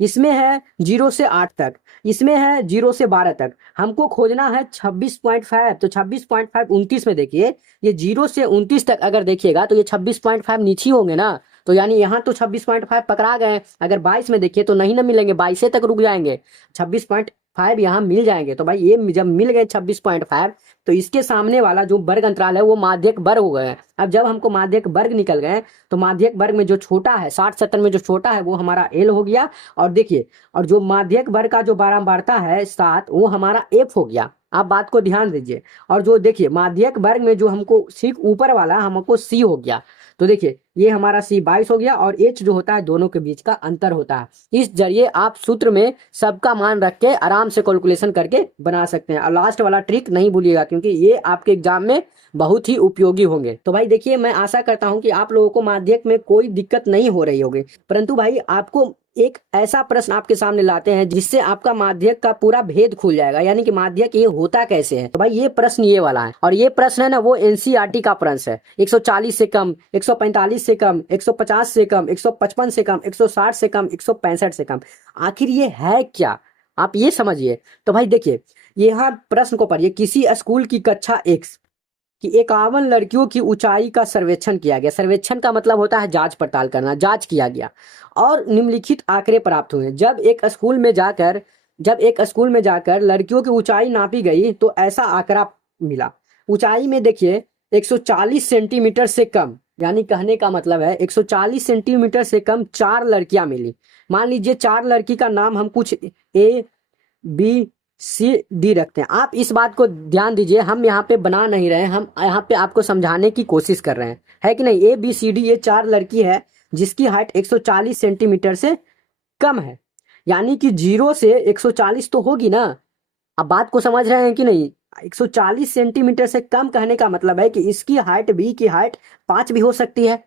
इसमें है 0 से 8 तक, इसमें है 0 से 12 तक। हमको खोजना है 26.5। तो 26.5 29 में देखिए, ये 0 से 29 तक अगर देखिएगा तो ये 26.5 नीचे होंगे ना, तो यानी यहाँ तो 26.5 पकड़ा गए। अगर 22 में देखिए तो नहीं ना मिलेंगे, 22 तक रुक जाएंगे, 26.5 यहाँ मिल जाएंगे। तो भाई ये जब मिल गए 26.5, तो इसके सामने वाला जो वर्ग अंतराल है वो माध्यक वर्ग हो गए। अब जब हमको माध्यक वर्ग निकल गए, तो माध्यक वर्ग में जो छोटा है 60 70 में जो छोटा है वो हमारा एल हो गया। और देखिए, और जो माध्यक वर्ग का जो बारंबारता है 7, वो हमारा एफ हो गया। आप बात को ध्यान दीजिए। और जो देखिए माध्यक वर्ग में जो हमको ठीक ऊपर वाला हमको सी हो गया। तो देखिए ये हमारा सी 22 हो गया, और एच जो होता है दोनों के बीच का अंतर होता है। इस जरिए आप सूत्र में सबका मान रख के आराम से कैलकुलेशन करके बना सकते हैं। और लास्ट वाला ट्रिक नहीं भूलिएगा, क्योंकि ये आपके एग्जाम में बहुत ही उपयोगी होंगे। तो भाई देखिए मैं आशा करता हूं कि आप लोगों को माध्यक में कोई दिक्कत नहीं हो रही होगी, परंतु भाई आपको एक ऐसा प्रश्न आपके सामने लाते हैं जिससे आपका माध्यक का पूरा भेद खुल जाएगा, यानी कि माध्यक ये होता कैसे है। तो भाई ये प्रश्न ये वाला है, और ये प्रश्न है ना वो एनसीईआरटी का प्रश्न है। 140 से कम, 145 से कम, 150 से कम, 155 से कम, 160 से कम, 165 से कम, आखिर ये है क्या, आप ये समझिए। तो भाई देखिए यहाँ प्रश्न को पढ़िए। किसी स्कूल की कक्षा X कि 51 लड़कियों की ऊंचाई का सर्वेक्षण किया गया। सर्वेक्षण का मतलब होता है जांच पड़ताल करना, जांच किया गया और निम्नलिखित आंकड़े प्राप्त हुए। जब एक स्कूल में जाकर लड़कियों की ऊंचाई नापी गई तो ऐसा आंकड़ा मिला। ऊंचाई में देखिए 140 सेंटीमीटर से कम, यानी कहने का मतलब है 140 सेंटीमीटर से कम 4 लड़कियां मिली। मान लीजिए 4 लड़की का नाम हम कुछ ABCD रखते हैं। आप इस बात को ध्यान दीजिए, हम यहाँ पे बना नहीं रहे, हम यहाँ पे आपको समझाने की कोशिश कर रहे हैं, है कि नहीं। ABCD ये 4 लड़की है, जिसकी हाइट 140 सेंटीमीटर से कम है। यानी कि 0 से 140 तो होगी ना। अब बात को समझ रहे हैं कि नहीं? 140 सेंटीमीटर से कम कहने का मतलब है कि इसकी हाइट, बी की हाइट 5 भी हो सकती है।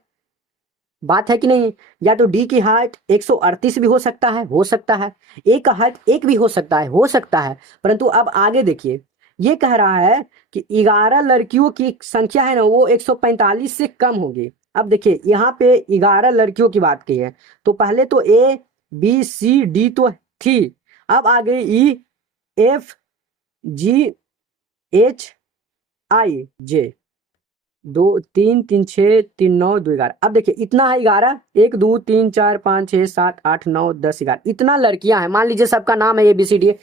बात है कि नहीं? या तो डी की हाइट 138 भी हो सकता है, हो सकता है। ए का हाइट 1 भी हो सकता है, हो सकता है। परंतु अब आगे देखिए, ये कह रहा है कि 11 लड़कियों की संख्या है ना, वो 145 से कम होगी। अब देखिए यहाँ पे 11 लड़कियों की बात की है, तो पहले तो ए बी सी डी तो थी, अब आ गई E F G H I जे। 2 3 3 6 3 9 2 11। अब देखिए इतना है 11, 1 2 3 4 5 6 7 8 9 10 11, इतना लड़कियां हैं। मान लीजिए सबका नाम है ABCD।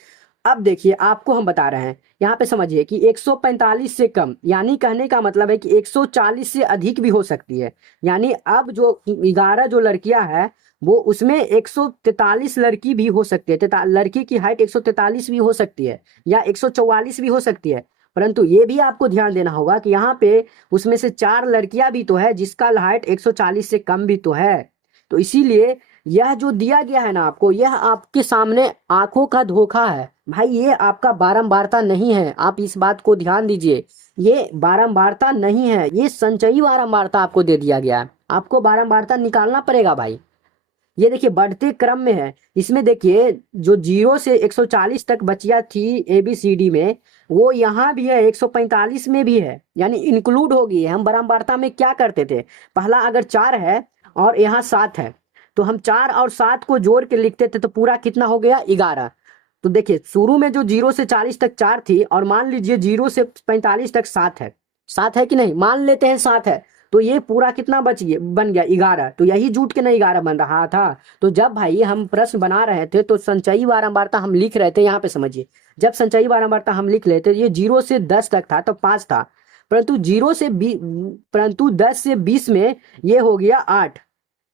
अब देखिए आपको हम बता रहे हैं, यहाँ पे समझिए कि 145 से कम, यानी कहने का मतलब है कि 140 से अधिक भी हो सकती है। यानी अब जो 11 जो लड़कियां हैं, वो उसमें 143 लड़की भी हो सकती है। लड़की की हाइट 143 भी हो सकती है, या 144 भी हो सकती है। परंतु ये भी आपको ध्यान देना होगा कि यहाँ पे उसमें से 4 लड़कियां भी तो है जिसका हाइट 140 से कम भी तो है। तो इसीलिए यह जो दिया गया है ना आपको, यह आपके सामने आंखों का धोखा है भाई। ये आपका बारंबारता नहीं है, आप इस बात को ध्यान दीजिए। ये बारंबारता नहीं है, ये संचयी बारंबारता आपको दे दिया गया है। आपको बारंबारता निकालना पड़ेगा भाई। ये देखिए बढ़ते क्रम में है। इसमें देखिए जो 0 से 140 तक बचिया थी ABCD में, वो यहाँ भी है, 145 में भी है, यानी इंक्लूड हो गई है। हम बारंबारता में क्या करते थे, पहला अगर 4 है और यहाँ 7 है, तो हम 4 और 7 को जोड़ के लिखते थे, तो पूरा कितना हो गया, 11। तो देखिए शुरू में जो 0 से 40 तक 4 थी, और मान लीजिए 0 से 45 तक 7 है। 7 है कि नहीं, मान लेते हैं 7 है, तो ये पूरा कितना बच गया, बन गया 11। तो यही जुट के नहीं 11 बन रहा था। तो जब भाई हम प्रश्न बना रहे थे, तो संचयी बारंबारता हम लिख रहे थे, यहाँ पे समझिए, जब संचयी बारंबारता हम लिख लेते, ये 0 से 10 तक था तो 5 था। परंतु 10 से 20 में ये हो गया 8।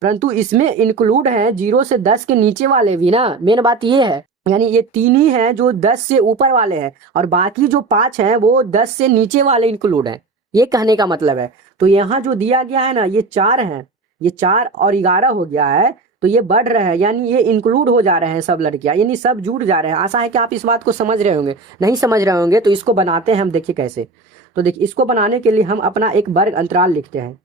परंतु इसमें इंक्लूड है 0 से 10 के नीचे वाले भी ना, मेन बात ये है। यानी ये 3 ही हैं जो 10 से ऊपर वाले हैं, और बाकी जो 5 हैं वो 10 से नीचे वाले इंक्लूड हैं। ये कहने का मतलब है। तो यहाँ जो दिया गया है ना, ये 4 हैं, ये 4 और 11 हो गया है, तो ये बढ़ रहे हैं, यानी ये इंक्लूड हो जा रहे हैं सब लड़कियां, यानी सब जुड़ जा रहे हैं। आशा है कि आप इस बात को समझ रहे होंगे। नहीं समझ रहे होंगे तो इसको बनाते हैं हम, देखिए कैसे। तो देखिए इसको बनाने के लिए हम अपना एक वर्ग अंतराल लिखते हैं।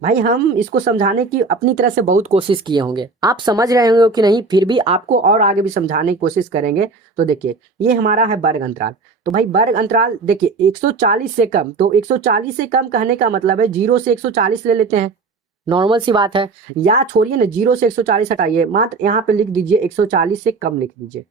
भाई हम इसको समझाने की अपनी तरह से बहुत कोशिश किए होंगे, आप समझ रहे होंगे कि नहीं, फिर भी आपको और आगे भी समझाने की कोशिश करेंगे। तो देखिए ये हमारा है वर्ग अंतराल। तो भाई वर्ग अंतराल देखिए 140 से कम, तो 140 से कम कहने का मतलब है 0 से 140 ले लेते हैं, नॉर्मल सी बात है। या छोड़िए ना, 0 से 140 हटाइए, मात्र यहाँ पे लिख दीजिए 140 से कम लिख दीजिए,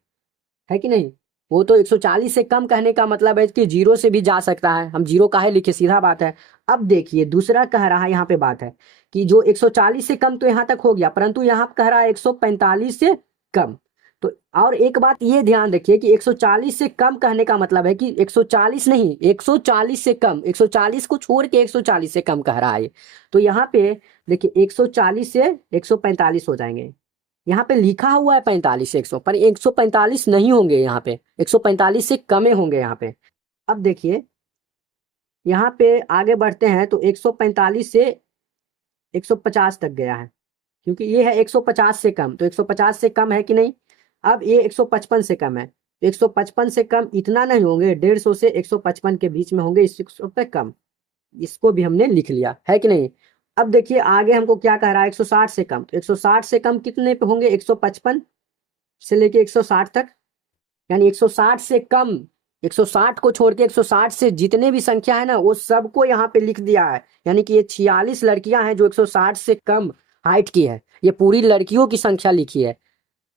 है कि नहीं। वो तो 140 से कम कहने का मतलब है कि 0 से भी जा सकता है, हम 0 काहे लिखे, सीधा बात है। अब देखिए दूसरा कह रहा है, यहाँ पे बात है कि जो 140 से कम तो यहाँ तक हो गया, परंतु यहाँ कह रहा है 145 से कम। तो और एक बात ये ध्यान रखिए कि 140 से कम कहने का मतलब है कि 140 नहीं, 140 से कम, 140 को छोड़ के 140 से कम कह रहा है। तो यहाँ पे देखिए 140 से 145 हो जाएंगे। यहाँ पे लिखा हुआ है 45 से 100, पर 145 नहीं होंगे, यहाँ पे 145 से कमे होंगे यहाँ पे। अब देखिए यहाँ पे आगे बढ़ते हैं, तो 145 से 150 तक गया है, क्योंकि ये है 150 से कम, तो 150 से कम है कि नहीं। अब ये 155 से कम है, तो 155 से कम इतना नहीं होंगे, 150 से 155 के बीच में होंगे, इससे पे कम। इसको भी हमने लिख लिया, है कि नहीं। अब देखिए आगे हमको क्या कह रहा है, 160 से कम, तो 160 से कम कितने पे होंगे, 155 से लेके 160 तक, यानी 160 से कम, 160 को छोड़ के 160 से जितने भी संख्या है ना, वो सबको यहाँ पे लिख दिया है। यानी कि ये 46 लड़कियां हैं जो 160 से कम हाइट की है, ये पूरी लड़कियों की संख्या लिखी है,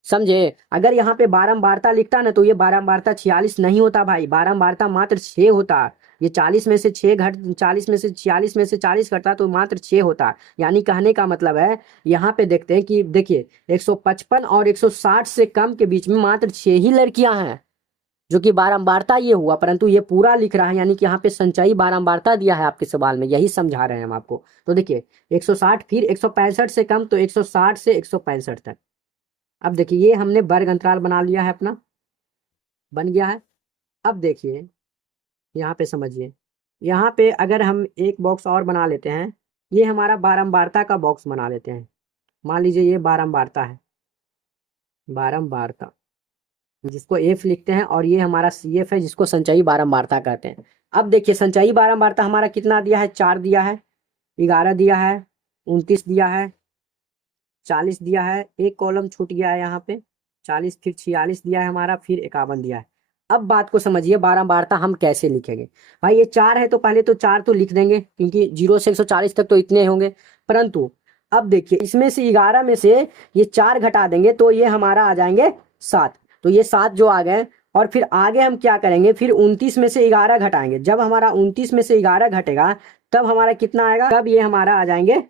समझे। अगर यहाँ पे बारंबारता लिखता ना, तो ये बारंबारता 46 नहीं होता भाई, बारंबारता मात्र 6 होता। ये 40 में से 6 घट, 40 में से 46 में से 40 घटता तो मात्र 6 होता। यानी कहने का मतलब है, यहाँ पे देखते हैं कि देखिए 155 और 160 से कम के बीच में मात्र 6 ही लड़कियां हैं, जो कि बारंबारता ये हुआ, परंतु ये पूरा लिख रहा है, यानी कि यहाँ पे संचयी बारंबारता दिया है आपके सवाल में, यही समझा रहे हैं हम आपको। तो देखिए 160, फिर 165 से कम, तो 160 से 165 तक। अब देखिए ये हमने वर्ग अंतराल बना लिया है अपना, बन गया है। अब देखिए यहाँ पे समझिए, यहाँ पे अगर हम एक बॉक्स और बना लेते हैं, ये हमारा बारंबारता का बॉक्स बना लेते हैं। मान लीजिए ये बारंबारता है, बारंबारता जिसको एफ लिखते हैं, और ये हमारा सी एफ है जिसको संचयी बारंबारता कहते हैं। अब देखिए संचयी बारंबारता हमारा कितना दिया है, 4 दिया है, 11 दिया है, 29 दिया है, 40 दिया है, एक कॉलम छूट गया है यहाँ पे, 40, फिर 46 दिया है हमारा, फिर 51 दिया है। अब बात को समझिए, बारंबारता हम कैसे लिखेंगे। भाई ये 4 है तो पहले तो 4 तो लिख देंगे, क्योंकि 0 से 140 तक तो इतने होंगे। परंतु अब देखिए इसमें से 11 में से ये 4 घटा देंगे तो ये हमारा आ जाएंगे 7। तो ये 7 जो आ गए, और फिर आगे हम क्या करेंगे, फिर 29 में से 11 घटाएंगे। जब हमारा 29 में से 11 घटेगा तब हमारा कितना आएगा, तब ये हमारा आ जाएंगे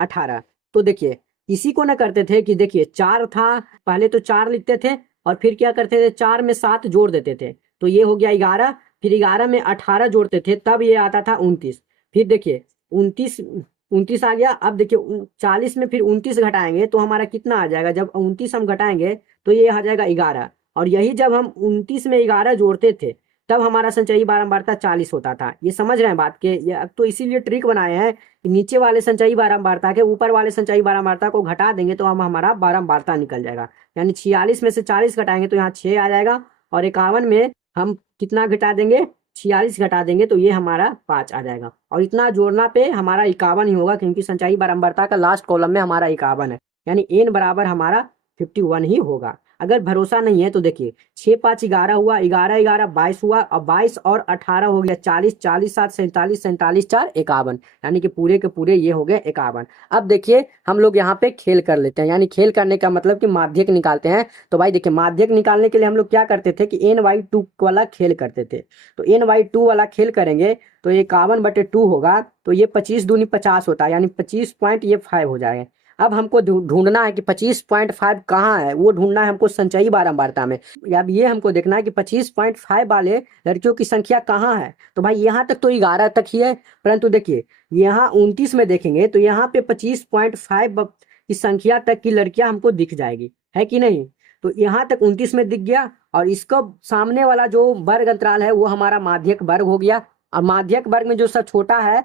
18। तो देखिए इसी को ना करते थे कि देखिए 4 था, पहले तो 4 लिखते थे और फिर क्या करते थे, 4 में 7 जोड़ देते थे, तो ये हो गया 11, फिर 11 में 18 जोड़ते थे तब ये आता था 29। फिर देखिए 29 आ गया। अब देखिए 40 में फिर 29 घटाएंगे तो हमारा कितना आ जाएगा, जब 29 हम घटाएंगे तो ये आ जाएगा 11, और यही जब हम 29 में 11 जोड़ते थे तब हमारा संचयी बारंबारता 40 होता था। ये समझ रहे हैं बात के, ये तो इसीलिए ट्रिक बनाए हैं कि नीचे वाले संचयी बारंबारता के ऊपर वाले संचयी बारंबारता को घटा देंगे तो हम हमारा बारंबारता निकल जाएगा। यानी 46 में से 40 घटाएंगे तो यहाँ 6 आ जाएगा, और 51 में हम कितना घटा देंगे, 46 घटा देंगे तो ये हमारा 5 आ जाएगा। और इतना जोड़ना पे हमारा 51 ही होगा, क्योंकि संचयी बारंबारता का लास्ट कॉलम में हमारा 51 है, यानी n बराबर हमारा 51 ही होगा। अगर भरोसा नहीं है तो देखिए 6 5 11 हुआ, 11 11 22 हुआ, और 22 और 18 हो गया 40, 40 7 47, 47 4 51, यानी कि पूरे के पूरे ये हो गए 51। अब देखिए हम लोग यहाँ पे खेल कर लेते हैं, यानी खेल करने का मतलब कि माध्यक निकालते हैं। तो भाई देखिए माध्यक निकालने के लिए हम लोग क्या करते थे कि n/2 वाला खेल करते थे। तो n/2 वाला खेल करेंगे तो 51/2 होगा, तो ये 25 दूनी 50 होता है, यानी 25.5 हो जाएगा। अब हमको ढूंढना है कि 25.5 कहाँ है, वो ढूंढना है हमको संचयी बारंबारता में। अब ये हमको देखना है कि 25.5 वाले लड़कियों की संख्या कहाँ है। तो भाई यहाँ तक तो 11 तक ही है, परंतु देखिए यहाँ 29 में देखेंगे तो यहाँ पे 25.5 की संख्या तक की लड़कियां हमको दिख जाएगी, है कि नहीं। तो यहाँ तक 29 में दिख गया, और इसको सामने वाला जो वर्ग अंतराल है वो हमारा माध्यक वर्ग हो गया, और माध्यक वर्ग में जो सब छोटा है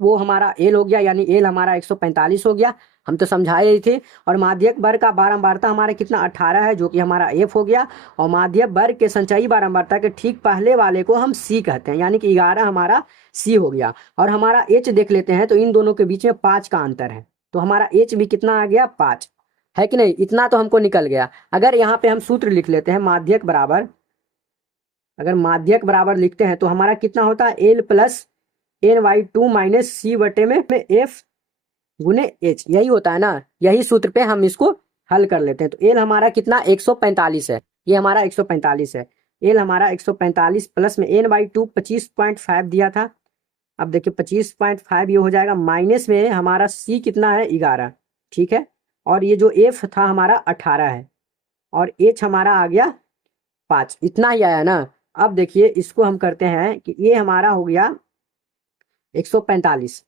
वो हमारा एल हो गया, यानी एल हमारा 145 हो गया, हम तो समझाए ही थे। और माध्यक वर्ग का बारंबारता हमारा कितना 18 है, जो कि हमारा एफ हो गया। और माध्यक वर्ग के संचयी बारंबारता के ठीक पहले वाले को हम सी कहते हैं, यानी कि 11 हमारा सी हो गया। और हमारा एच देख लेते हैं, तो इन दोनों के बीच में 5 का अंतर है, तो हमारा एच भी कितना आ गया 5, है कि नहीं। इतना तो हमको निकल गया। अगर यहाँ पे हम सूत्र लिख लेते हैं माध्यक बराबर, अगर माध्यक बराबर लिखते हैं तो हमारा कितना होता है, एल प्लस n/2 माइनस सी बटे में एफ गुने एच, यही होता है ना। यही सूत्र पे हम इसको हल कर लेते हैं। तो एल हमारा कितना 145 है, ये हमारा 145 है, एल हमारा 145 प्लस में n/2 25.5 दिया था। अब देखिए 25.5 ये हो जाएगा, माइनस में हमारा सी कितना है 11, ठीक है, और ये जो एफ था हमारा 18 है, और एच हमारा आ गया 5, इतना ही आया ना। अब देखिए इसको हम करते हैं कि ये हमारा हो गया 145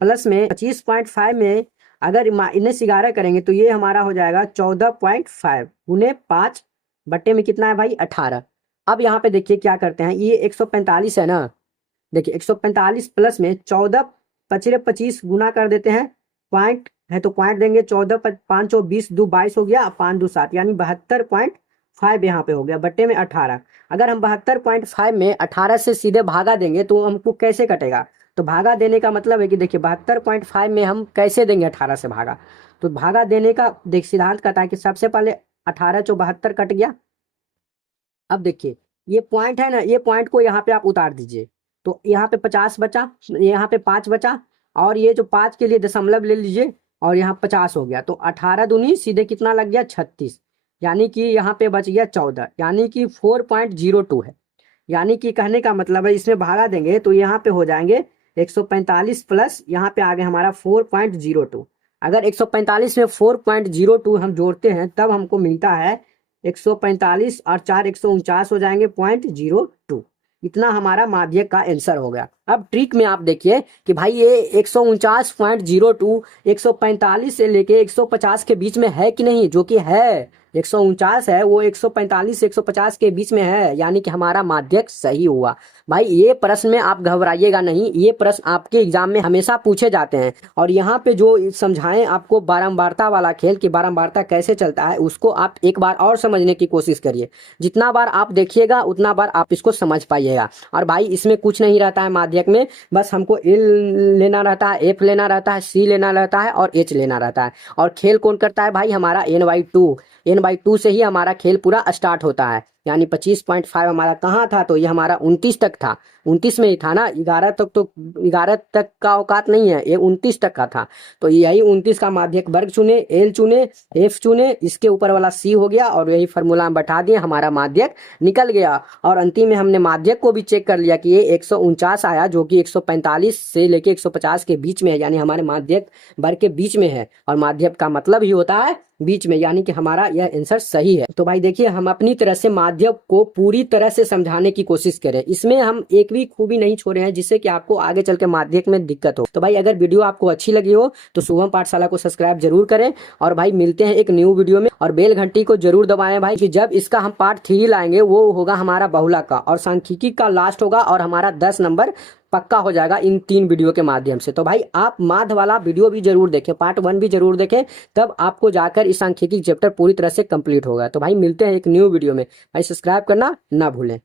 प्लस में 25.5 में अगर माइनस 11 करेंगे तो ये हमारा हो जाएगा 14.5 गुने 5 बट्टे में कितना है भाई 18। अब यहाँ पे देखिए क्या करते हैं, ये 145 है ना, देखिए 145 प्लस में 14 पचरे 25 गुना कर देते हैं, पॉइंट है तो पॉइंट देंगे, 14 5 20 2 22 हो गया, 5 2 7, यानी 72.5 यहाँ पे हो गया बट्टे में 18। अगर हम 72.5 में 18 से सीधे भागा देंगे तो हमको कैसे कटेगा, तो भागा देने का मतलब है कि देखिए 72.5 में हम कैसे देंगे 18 से भागा, तो भागा देने का देख सिद्धांत कहता है कि सबसे पहले 18 × 72 कट गया। अब देखिए ये पॉइंट है ना, ये पॉइंट को यहाँ पे आप उतार दीजिए, तो यहाँ पे 50 बचा, यहाँ पे 5 बचा, और ये जो 5 के लिए दशमलव ले लीजिए, और यहाँ 50 हो गया, तो 18 दूनी सीधे कितना लग गया 36, यानी कि यहाँ पे बच गया 14, यानी कि 4.02 है। यानी कि कहने का मतलब है इसमें भागा देंगे तो यहाँ पे हो जाएंगे 145 प्लस यहाँ पे आ गया हमारा 4.02। अगर 145 में 4.02 हम जोड़ते हैं तब हमको मिलता है 145 और 4 149 हो जाएंगे 0.02। इतना हमारा माध्यक का आंसर हो गया। अब ट्रिक में आप देखिए कि भाई ये 149.02 145 से लेके 150 के बीच में है कि नहीं, जो कि है 149 है, वो 145 से 150 के बीच में है, यानी कि हमारा माध्यक सही हुआ। भाई ये प्रश्न में आप घबराइएगा नहीं, ये प्रश्न आपके एग्जाम में हमेशा पूछे जाते हैं। और यहाँ पे जो समझाएं आपको बारंबारता वाला खेल कि बारंबारता कैसे चलता है, उसको आप एक बार और समझने की कोशिश करिए। जितना बार आप देखिएगा उतना बार आप इसको समझ पाइएगा। और भाई इसमें कुछ नहीं रहता है माध्यक में, बस हमको एल लेना रहता है, एफ लेना रहता है, सी लेना रहता है और एच लेना रहता है। और खेल कौन करता है भाई, हमारा n/2 से ही हमारा खेल पूरा स्टार्ट होता है। यानी 25.5 हमारा कहाँ था, तो ये हमारा 29 तक था, 29 में ही था ना, 11 तक तो 11 तक का औकात नहीं है, ये 29 तक का था। तो यही 29 का माध्यक वर्ग चुने, एल चुने, एफ चुने, इसके ऊपर वाला सी हो गया और यही फॉर्मूला में बैठा दिए, हमारा माध्यक निकल गया। और अंतिम में हमने माध्यक को भी चेक कर लिया कि ये 149 आया, जो कि 145 से लेके 150 के बीच में है, यानी हमारे माध्यक वर्ग के बीच में है। और माध्यक का मतलब ही होता है बीच में, यानी कि हमारा यह आंसर सही है। तो भाई देखिए, हम अपनी तरह से माध्यक को पूरी तरह से समझाने की कोशिश करें, इसमें हम एक भी खूबी नहीं छोड़े हैं जिससे कि आपको आगे चल के माध्यक में दिक्कत हो। तो भाई अगर वीडियो आपको अच्छी लगी हो तो शुभम पाठशाला को सब्सक्राइब जरूर करें। और भाई मिलते हैं एक न्यू वीडियो में, और बेल घंटी को जरूर दबाएं भाई, कि जब इसका हम पार्ट 3 लाएंगे वो होगा हमारा बहुला का, और सांख्यिकी का लास्ट होगा, और हमारा 10 नंबर पक्का हो जाएगा इन 3 वीडियो के माध्यम से। तो भाई आप माध्य वाला वीडियो भी जरूर देखें, पार्ट 1 भी जरूर देखें, तब आपको जाकर इस सांख्यिकी चैप्टर पूरी तरह से कंप्लीट होगा। तो भाई मिलते हैं एक न्यू वीडियो में, भाई सब्सक्राइब करना ना भूलें।